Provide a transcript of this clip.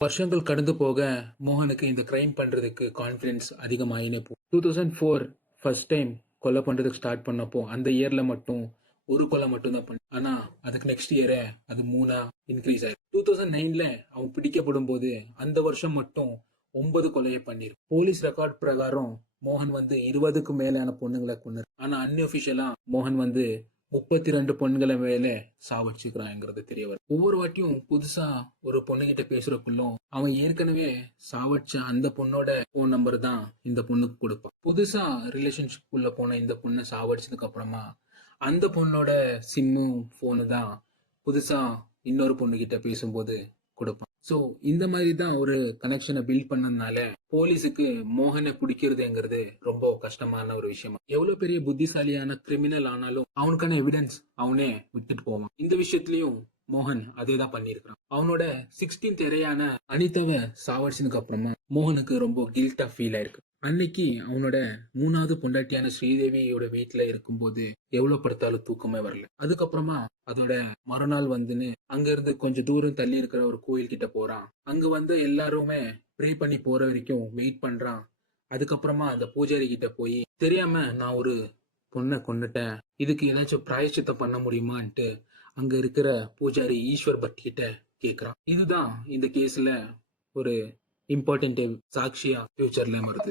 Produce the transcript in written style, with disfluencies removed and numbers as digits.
வருஷங்கள் கடந்து போக மோகனுக்கு இந்த கிரைம் பண்றதுக்கு கான்ஃபிடன்ஸ் அதிகமாயினே போ 2004 ஃபர்ஸ்ட் டைம் கொலை பண்றதுக்கு ஸ்டார்ட் பண்ணப்போ அந்த இயர்ல மட்டும் ஒரு கொலை மட்டும் தான் பண்ண. ஆனா அதுக்கு நெக்ஸ்ட் இயரே அது 3 இன்க்ரீஸ் ஆயிருக்கு. 2009ல அவன் பிடிக்கப்படும் போது அந்த வருஷம் மட்டும் 9 கொலையை பண்ணிருக்கு. போலீஸ் ரெக்கார்ட் பிரகாரம் மோகன் வந்து 20க்கு மேலான பொண்ணுங்களை கொண்டு. ஆனா அன்அபிஷியலா மோகன் வந்து 32 பொண்ணுகளை மேல சாவடிச்சுக்கிறாங்கிறது தெரிய வரும். ஒவ்வொரு வாட்டியும் புதுசா ஒரு பொண்ணுகிட்ட பேசுறக்குள்ளும் அவன் ஏற்கனவே சாவடிச்ச அந்த பொண்ணோட போன் நம்பர் தான் இந்த பொண்ணுக்கு கொடுப்பான். புதுசா ரிலேஷன்ஷிப் உள்ள போன இந்த பொண்ணை சாவடிச்சதுக்கு அப்புறமா அந்த பொண்ணோட சிம்மும் போனு தான் புதுசா இன்னொரு பொண்ணுகிட்ட பேசும்போது கொடுப்பான். ஸோ இந்த மாதிரி தான் ஒரு கனெக்ஷனை பில்ட் பண்ணதுனால போலீஸுக்கு மோகனை பிடிக்கிறதுங்கிறது ரொம்ப கஷ்டமான ஒரு விஷயம். எவ்வளவு பெரிய புத்திசாலியான கிரிமினல் ஆனாலும் அவனுக்கான எவிடன்ஸ் அவனே விட்டுட்டு போவான். இந்த விஷயத்திலயும் மோகன் அதே தான் பண்ணியிருக்கான். அவனோட 16th இரையான அனிதாவை சாவடிச்சதுக்கு அப்புறமா மோகனுக்கு ரொம்ப கில்ட்டா ஃபீல் ஆயிருக்கு. அன்னைக்கு அவனோட 3வது பொண்டாட்டியான ஸ்ரீதேவியோட வீட்டுல இருக்கும்போது எவ்வளவு படுத்தாலும் தூக்கமே வரல. அதுக்கப்புறமா அதோட மறுநாள் வந்துன்னு அங்க இருந்து கொஞ்சம் தூரம் தள்ளி இருக்கிற ஒரு கோயில் கிட்ட போறான். அங்க வந்து எல்லாருமே ப்ரே பண்ணி போற வரைக்கும் வெயிட் பண்றான். அதுக்கப்புறமா அந்த பூஜாரி கிட்ட போய் தெரியாம நான் ஒரு பொண்ணை கொன்னுட்டேன், இதுக்கு ஏதாச்சும் பிராயச்சித்தம் பண்ண முடியுமான்ட்டு அங்க இருக்கிற பூஜாரி ஈஸ்வர் பட் கிட்ட கேக்குறான். இதுதான் இந்த கேஸ்ல ஒரு இம்பார்ட்டன்ட் சாட்சியா ஃபியூச்சர்ல வருது.